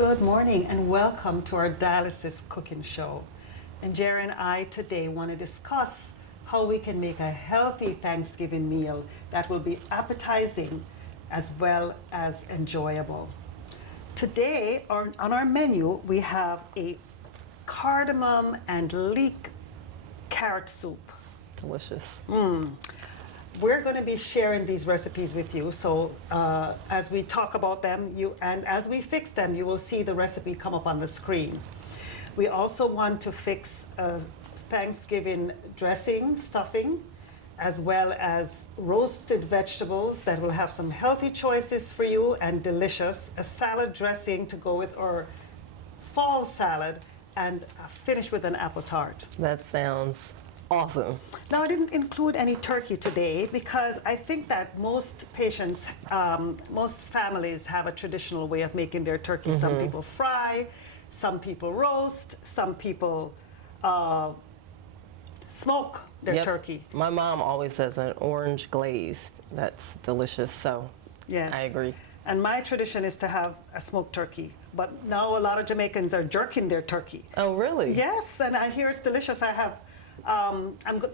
Good morning and welcome to our dialysis cooking show. And Njeri and I today want to discuss how we can make a healthy Thanksgiving meal that will be appetizing as well as enjoyable. Today on our menu we have a cardamom and leek carrot soup. Delicious. We're going to be sharing these recipes with you, so as we talk about them, and as we fix them, you will see the recipe come up on the screen. We also want to fix Thanksgiving dressing, stuffing, as well as roasted vegetables that will have some healthy choices for you and delicious, a salad dressing to go with our fall salad, and finish with an apple tart. That sounds awesome. Now, I didn't include any turkey today because I think that most patients, most families have a traditional way of making their turkey. Some people fry, some people roast, some people smoke their turkey. My mom always says an orange glazed. That's delicious, so yes. I agree. And my tradition is to have a smoked turkey. But now a lot of Jamaicans are jerking their turkey. Oh, really? Yes, and I hear it's delicious. I have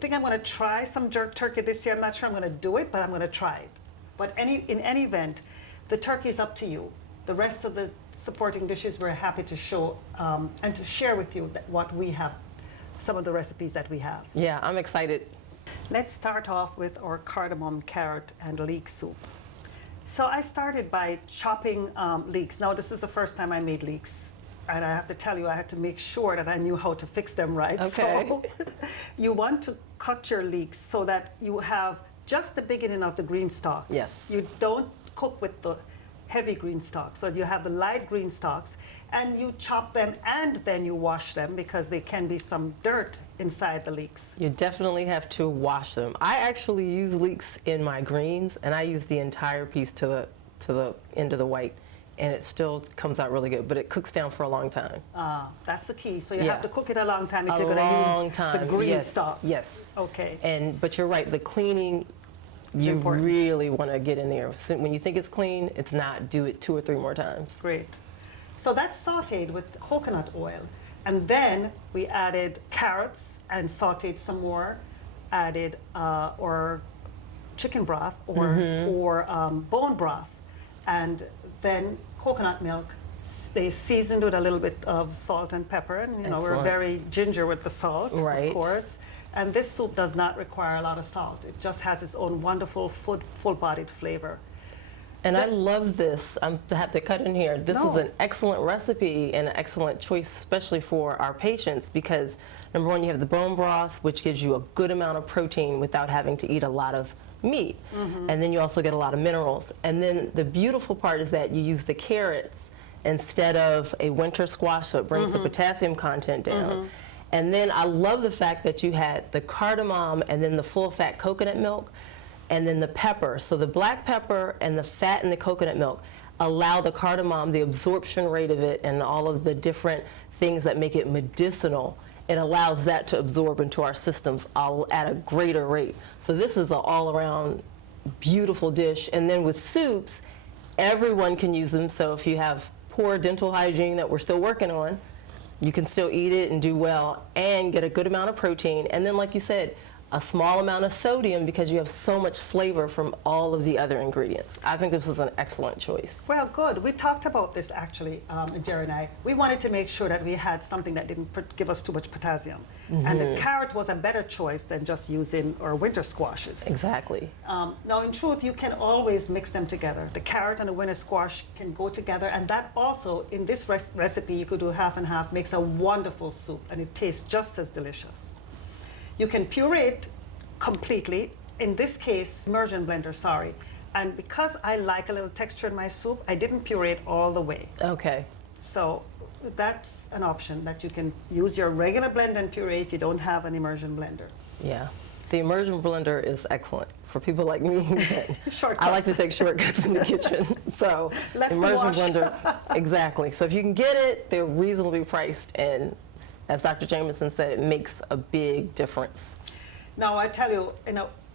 think I'm going to try some jerk turkey this year. I'm not sure I'm going to do it, but I'm going to try it. But in any event, the turkey is up to you. The rest of the supporting dishes we're happy to show and to share with you what we have, some of the recipes that we have. Yeah, I'm excited. Let's start off with our cardamom, carrot, and leek soup. So I started by chopping leeks. Now, this is the first time I made leeks. And I have to tell you, I had to make sure that I knew how to fix them right. Okay. So you want to cut your leeks so that you have just the beginning of the green stalks. Yes. You don't cook with the heavy green stalks. So you have the light green stalks and you chop them and then you wash them because there can be some dirt inside the leeks. You definitely have to wash them. I actually use leeks in my greens and I use the entire piece to the end of the white. And it still comes out really good, but it cooks down for a long time. That's the key. So you have to cook it a long time if you're going to use the green stalks. Yes. Okay. But you're right. The cleaning, you really want to get in there. So when you think it's clean, it's not. Do it 2 or 3 more times. Great. So that's sautéed with coconut oil, and then we added carrots and sautéed some more. Added or chicken broth or bone broth, and then coconut milk. They seasoned with a little bit of salt and pepper, and you know we're very ginger with the salt, of course. And this soup does not require a lot of salt. It just has its own wonderful full-bodied flavor. And I love this. I have to cut in here. This is an excellent recipe and an excellent choice, especially for our patients, because number one, you have the bone broth, which gives you a good amount of protein without having to eat a lot of meat. And then you also get a lot of minerals. And then the beautiful part is that you use the carrots instead of a winter squash, so it brings the potassium content down. And then I love the fact that you had the cardamom and then the full fat coconut milk and then the pepper. So the black pepper and the fat in the coconut milk allow the cardamom, the absorption rate of it and all of the different things that make it medicinal. It allows that to absorb into our systems at a greater rate. So this is an all-around beautiful dish. And then with soups, everyone can use them. So if you have poor dental hygiene that we're still working on, you can still eat it and do well and get a good amount of protein. And then, like you said, a small amount of sodium because you have so much flavor from all of the other ingredients. I think this is an excellent choice. Well, good. We talked about this actually, Njeri and I. We wanted to make sure that we had something that didn't give us too much potassium. And the carrot was a better choice than just using our winter squashes. Exactly. Now, in truth, you can always mix them together. The carrot and the winter squash can go together, and that also, in this recipe, you could do half and half, makes a wonderful soup, and it tastes just as delicious. You can puree it completely. In this case, immersion blender, sorry. And because I like a little texture in my soup, I didn't puree it all the way. Okay. So that's an option that you can use your regular blend and puree if you don't have an immersion blender. Yeah. The immersion blender is excellent for people like me. I like to take shortcuts in the kitchen. So immersion blender, exactly. So if you can get it, they're reasonably priced, and as Dr. Jamieson said, it makes a big difference. Now, I tell you,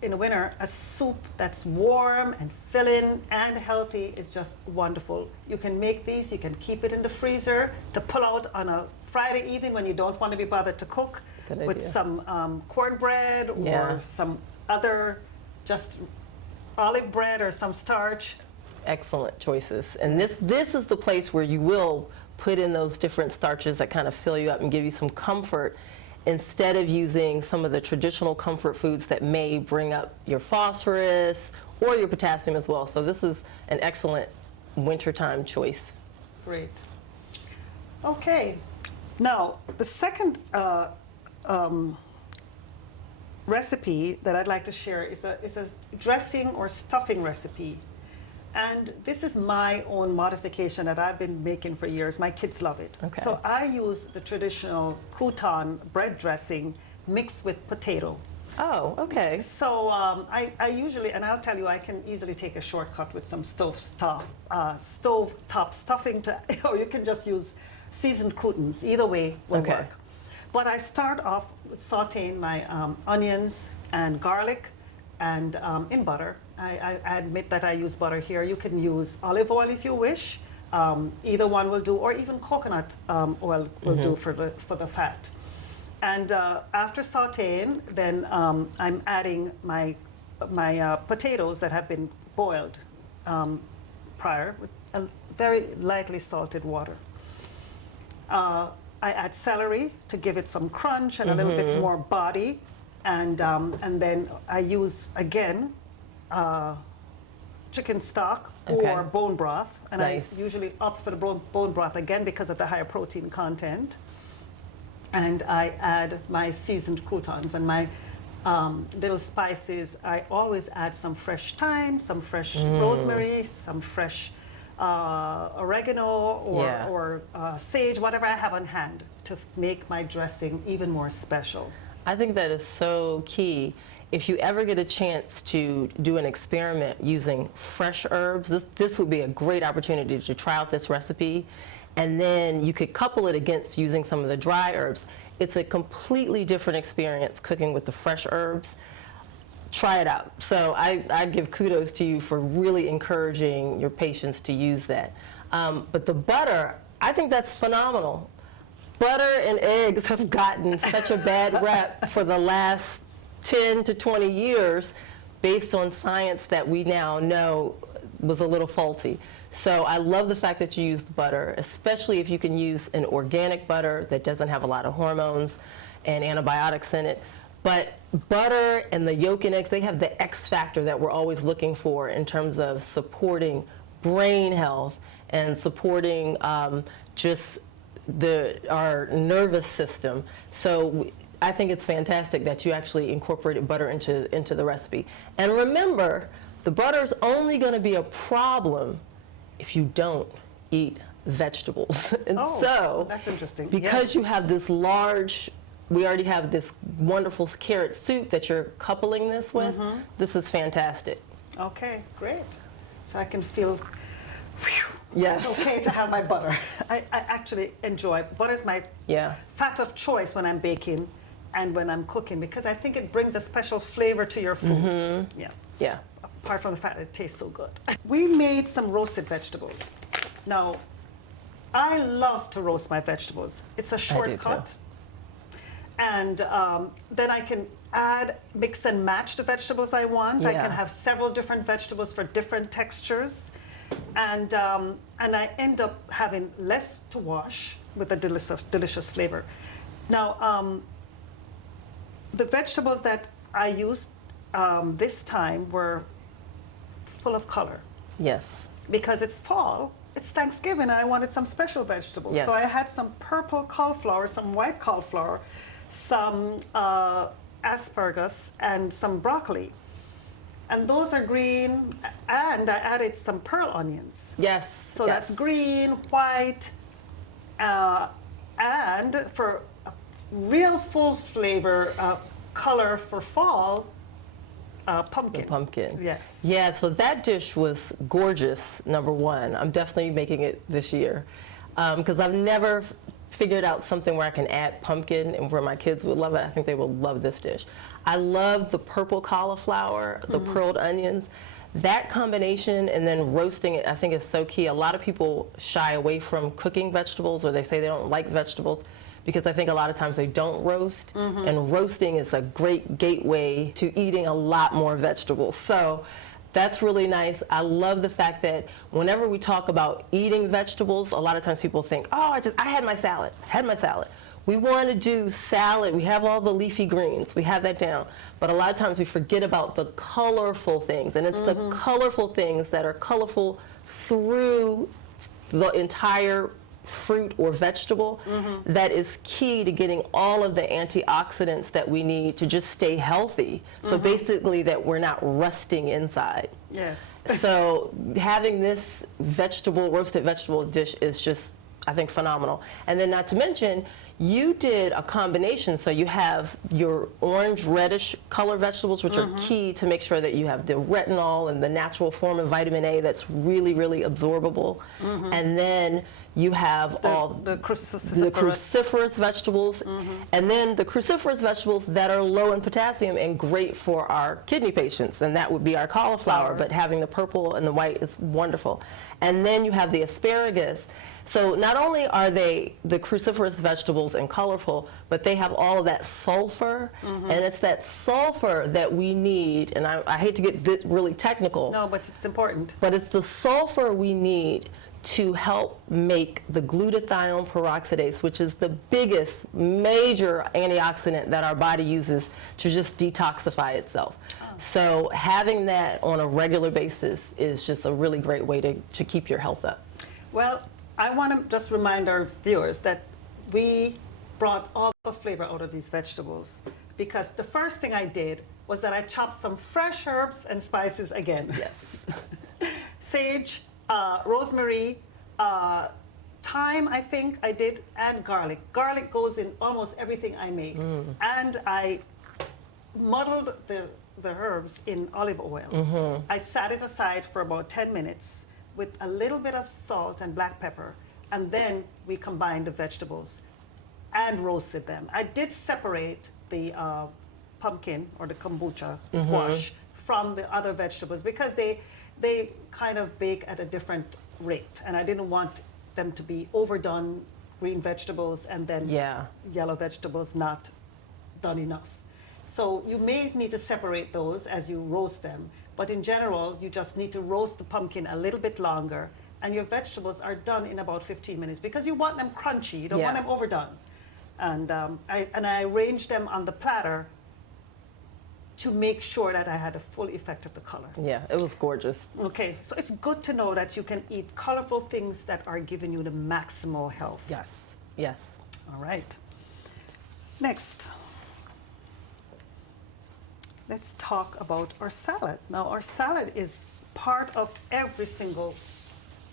in the winter, a soup that's warm and filling and healthy is just wonderful. You can make these, you can keep it in the freezer to pull out on a Friday evening when you don't want to be bothered to cook, Good with idea. some cornbread or Yeah. some other, just olive bread or some starch. Excellent choices. And this is the place where you will put in those different starches that kind of fill you up and give you some comfort, instead of using some of the traditional comfort foods that may bring up your phosphorus or your potassium as well. So this is an excellent wintertime choice. Great. Okay. Now, the second recipe that I'd like to share is a dressing or stuffing recipe. And this is my own modification that I've been making for years. My kids love it. Okay. So I use the traditional crouton bread dressing mixed with potato. Oh, okay. So I usually, and I'll tell you, I can easily take a shortcut with some stovetop stuffing, or you can just use seasoned croutons. Either way will Okay. work. But I start off with sauteing my onions and garlic and in butter. I admit that I use butter here. You can use olive oil if you wish. Either one will do, or even coconut oil will do for the fat. And after sauteing, then I'm adding my potatoes that have been boiled prior with a very lightly salted water. I add celery to give it some crunch and a little bit more body, and then I use again chicken stock Okay. or bone broth, and Nice. I usually opt for the bone broth again because of the higher protein content. And I add my seasoned croutons and my little spices. I always add some fresh thyme, some fresh rosemary, some fresh oregano Yeah. or sage, whatever I have on hand to make my dressing even more special. I think that is so key. If you ever get a chance to do an experiment using fresh herbs, this would be a great opportunity to try out this recipe. And then you could couple it against using some of the dry herbs. It's a completely different experience cooking with the fresh herbs. Try it out. So I give kudos to you for really encouraging your patients to use that. But the butter, I think that's phenomenal. Butter and eggs have gotten such a bad rep for the last 10 to 20 years based on science that we now know was a little faulty. So I love the fact that you used butter, especially if you can use an organic butter that doesn't have a lot of hormones and antibiotics in it. But butter and the yolk and eggs, they have the X factor that we're always looking for in terms of supporting brain health and supporting just our nervous system. So I think it's fantastic that you actually incorporated butter into the recipe. And remember, the butter's only going to be a problem if you don't eat vegetables. And so, that's interesting. because Yes. you have this we already have this wonderful carrot soup that you're coupling this with, this is fantastic. Okay, great. So I can feel, whew, Yes. it's okay to have my butter. I actually enjoy, butter's my Yeah. fat of choice when I'm baking and when I'm cooking, because I think it brings a special flavor to your food. Yeah. Yeah. Apart from the fact that it tastes so good. We made some roasted vegetables. Now, I love to roast my vegetables. It's a do shortcut. And then I can mix and match the vegetables I want. I Yeah. can have several different vegetables for different textures. And I end up having less to wash with a delicious flavor. Now, the vegetables that I used this time were full of color. Yes. Because it's fall, it's Thanksgiving, and I wanted some special vegetables. Yes. So I had some purple cauliflower, some white cauliflower, some asparagus, and some broccoli. And those are green, and I added some pearl onions. Yes. So yes. that's green, white, and for a real full flavor color for fall, pumpkins. The pumpkin. Yes. Yeah, so that dish was gorgeous, number one. I'm definitely making it this year because I've never figured out something where I can add pumpkin and where my kids would love it. I think they will love this dish. I love the purple cauliflower, the pearled onions. That combination and then roasting it, I think, is so key. A lot of people shy away from cooking vegetables, or they say they don't like vegetables, because I think a lot of times they don't roast. And roasting is a great gateway to eating a lot more vegetables. So that's really nice. I love the fact that whenever we talk about eating vegetables, a lot of times people think, oh, I had my salad. We want to do salad. We have all the leafy greens. We have that down. But a lot of times we forget about the colorful things. And it's the colorful things that are colorful through the entire fruit or vegetable that is key to getting all of the antioxidants that we need to just stay healthy. So basically that we're not rusting inside. Yes. So having this roasted vegetable dish is just, I think, phenomenal. And then not to mention, you did a combination. So you have your orange reddish color vegetables, which are key to make sure that you have the retinol and the natural form of vitamin A that's really, really absorbable. And then you have the cruciferous vegetables, and then the cruciferous vegetables that are low in potassium and great for our kidney patients, and that would be our cauliflower, but having the purple and the white is wonderful. And then you have the asparagus. So not only are they the cruciferous vegetables and colorful, but they have all of that sulfur, and it's that sulfur that we need, and I hate to get this really technical. No, but it's important. But it's the sulfur we need to help make the glutathione peroxidase, which is the biggest major antioxidant that our body uses to just detoxify itself. So having that on a regular basis is just a really great way to keep your health up. Well, I want to just remind our viewers that we brought all the flavor out of these vegetables, because the first thing I did was that I chopped some fresh herbs and spices again. Yes. Sage, rosemary, thyme, I think I did, and garlic. Garlic goes in almost everything I make. And I muddled the herbs in olive oil. I sat it aside for about 10 minutes with a little bit of salt and black pepper, and then we combined the vegetables and roasted them. I did separate the pumpkin or the kombucha squash from the other vegetables, because they kind of bake at a different rate, and I didn't want them to be overdone, green vegetables, and then yellow vegetables not done enough. So you may need to separate those as you roast them, but in general, you just need to roast the pumpkin a little bit longer, and your vegetables are done in about 15 minutes, because you want them crunchy, you don't want them overdone. And I arranged them on the platter to make sure that I had a full effect of the color. Yeah, it was gorgeous. Okay, so it's good to know that you can eat colorful things that are giving you the maximal health. Yes, yes. All right. Next, let's talk about our salad. Now, our salad is part of every single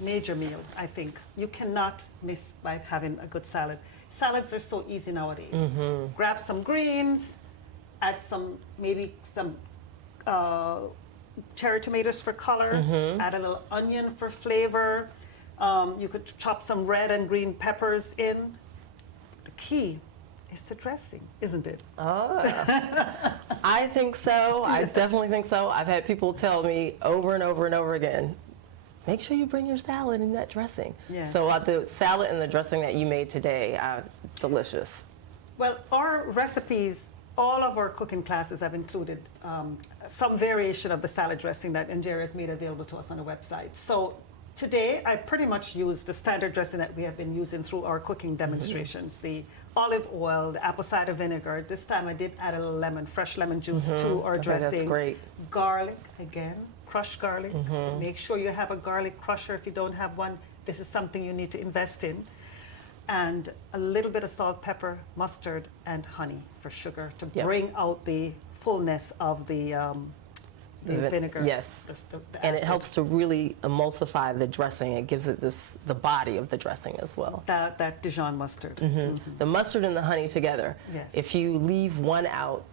major meal, I think. You cannot miss by having a good salad. Salads are so easy nowadays. Grab some greens, add maybe some cherry tomatoes for color, add a little onion for flavor. You could chop some red and green peppers in. The key is the dressing, isn't it? I think so. I definitely think so. I've had people tell me over and over and over again, make sure you bring your salad in that dressing. Yeah. So the salad and the dressing that you made today are delicious. Well, our recipes, all of our cooking classes have included some variation of the salad dressing that Njeri has made available to us on the website. So today, I pretty much used the standard dressing that we have been using through our cooking demonstrations, the olive oil, the apple cider vinegar. This time I did add a little fresh lemon juice to our dressing. That's great. Garlic, again, crushed garlic. Make sure you have a garlic crusher. If you don't have one, this is something you need to invest in. And a little bit of salt, pepper, mustard, and honey for sugar to bring out the fullness of the vinegar. Yes, and it helps to really emulsify the dressing. It gives it the body of the dressing as well. That Dijon mustard. The mustard and the honey together. Yes. If you leave one out,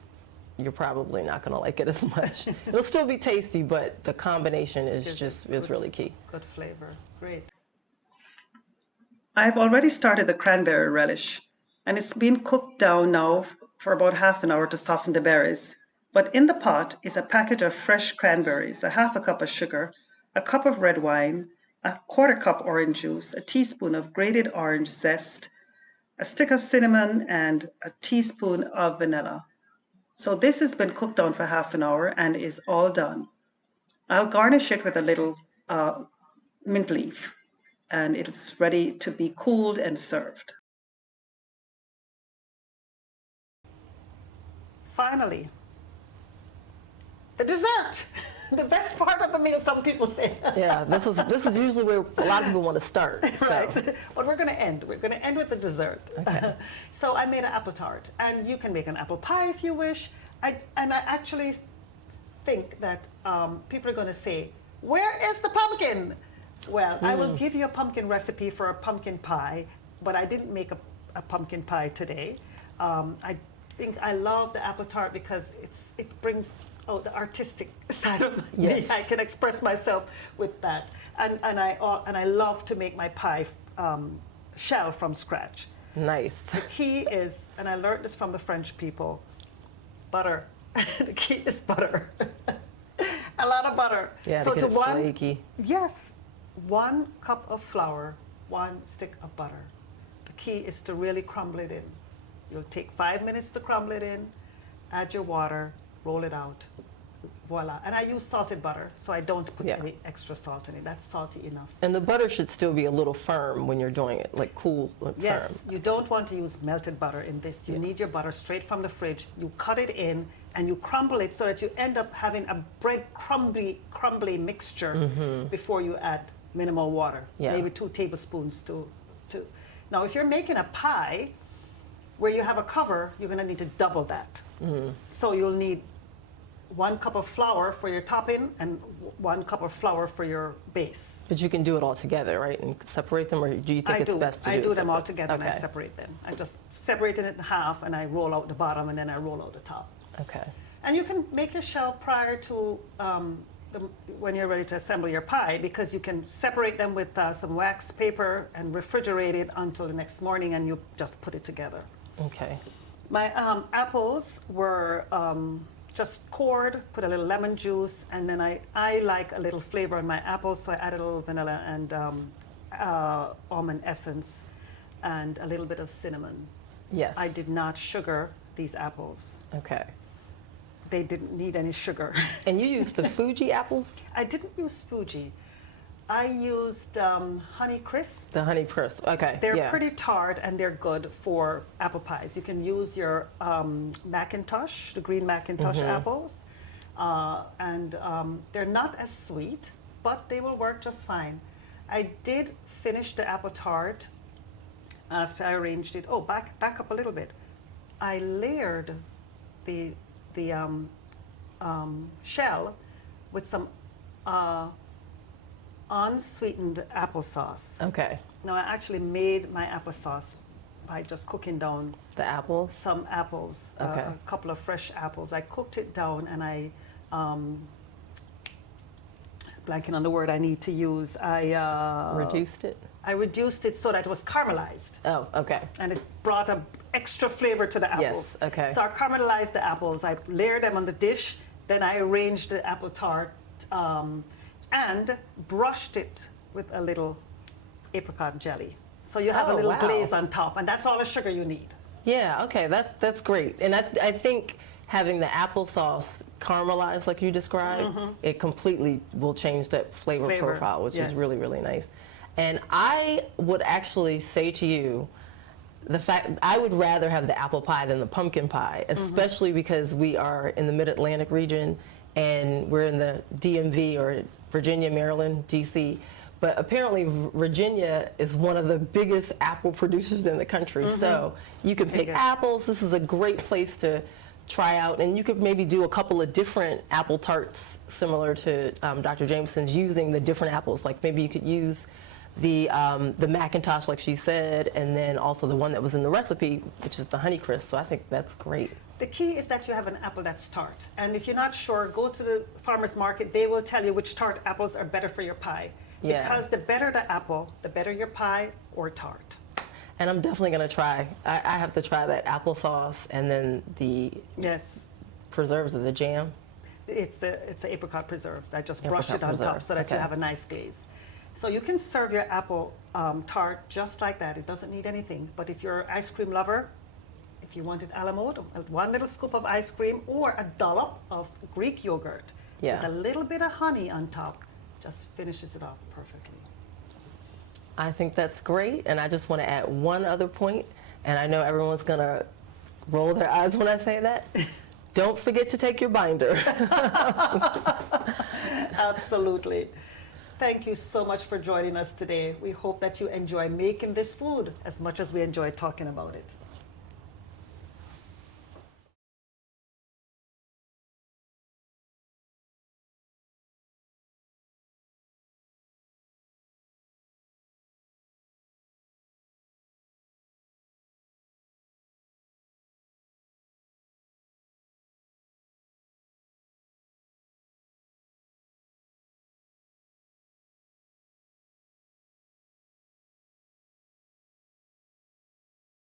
you're probably not going to like it as much. It'll still be tasty, but the combination is really key. Good flavor. Great. I've already started the cranberry relish, and it's been cooked down now for about half an hour to soften the berries. But in the pot is a package of fresh cranberries, a half a cup of sugar, a cup of red wine, a quarter cup orange juice, a teaspoon of grated orange zest, a stick of cinnamon, and a teaspoon of vanilla. So this has been cooked down for half an hour and is all done. I'll garnish it with a little mint leaf, and it's ready to be cooled and served. Finally, the dessert. The best part of the meal, some people say. Yeah, this is usually where a lot of people want to start. So. Right, but we're going to end. We're going to end with the dessert. Okay. So I made an apple tart, and you can make an apple pie if you wish. I actually think that people are going to say, "Where is the pumpkin?" Well, I will give you a pumpkin recipe for a pumpkin pie, but I didn't make a pumpkin pie today. I think I love the apple tart because it brings out the artistic side of me. I can express myself with that, and I love to make my pie shell from scratch. Nice. The key is, and I learned this from the French people, butter. The key is butter. A lot of butter. Yeah, so to one, flaky. Yes, 1 cup of flour, 1 stick of butter. The key is to really crumble it in. You'll take 5 minutes to crumble it in, add your water, roll it out, voila. And I use salted butter, so I don't put any extra salt in it. That's salty enough. And the butter should still be a little firm when you're doing it, like cool, firm. Yes, you don't want to use melted butter in this. You need your butter straight from the fridge. You cut it in and you crumble it so that you end up having a bread crumbly mixture before you add minimal water, maybe 2 tablespoons to. Now, if you're making a pie where you have a cover, you're going to need to double that. So you'll need 1 cup of flour for your topping and 1 cup of flour for your base. But you can do it all together, right? And separate them, or do you think it's best to do it? I do them all together and I separate them. I just separate it in half and I roll out the bottom and then I roll out the top. Okay. And you can make your shell prior to when you're ready to assemble your pie, because you can separate them with some wax paper and refrigerate it until the next morning, and you just put it together. Okay. My apples were just cored, put a little lemon juice, and then I like a little flavor in my apples, so I added a little vanilla and almond essence and a little bit of cinnamon. Yes. I did not sugar these apples. Okay. They didn't need any sugar. And you used the Fuji apples? I didn't use Fuji. I used Honey Crisp. The Honey Crisp, okay. They're pretty tart and they're good for apple pies. You can use your Macintosh, the green Macintosh apples. And they're not as sweet, but they will work just fine. I did finish the apple tart after I arranged it. Oh, back up a little bit. I layered the shell with some unsweetened applesauce. Okay. Now I actually made my applesauce by just cooking down the apples. Some apples, a couple of fresh apples. I cooked it down and I blanking on the word I need to use. I reduced it. I reduced it so that it was caramelized. Oh, okay. And it brought an extra flavor to the apples. Yes, okay. So I caramelized the apples. I layered them on the dish. Then I arranged the apple tart and brushed it with a little apricot jelly. So you have a little glaze on top, and that's all the sugar you need. Yeah, okay, that's great. And I think having the applesauce caramelized like you described, it completely will change that flavor profile, which is really, really nice. And I would actually say to you, the fact I would rather have the apple pie than the pumpkin pie, especially because we are in the Mid-Atlantic region and we're in the DMV, or Virginia, Maryland, DC. But apparently Virginia is one of the biggest apple producers in the country. So you can pick apples. This is a great place to try out, and you could maybe do a couple of different apple tarts similar to Dr. Jamieson's, using the different apples. Like maybe you could use the Macintosh, like she said, and then also the one that was in the recipe, which is the Honey Crisp. So I think that's great. The key is that you have an apple that's tart. And if you're not sure, go to the farmer's market. They will tell you which tart apples are better for your pie. Yeah. Because the better the apple, the better your pie or tart. And I'm definitely going to try. I have to try that applesauce and then the Yes. preserves of the jam. It's the apricot preserve. I just brushed it Apricot on top preserve, so that you okay. have a nice glaze. So you can serve your apple tart just like that. It doesn't need anything. But if you're an ice cream lover, if you wanted a la mode, 1 little scoop of ice cream or a dollop of Greek yogurt Yeah. with a little bit of honey on top, just finishes it off perfectly. I think that's great, and I just want to add one other point, and I know everyone's going to roll their eyes when I say that. Don't forget to take your binder. Absolutely. Thank you so much for joining us today. We hope that you enjoy making this food as much as we enjoy talking about it.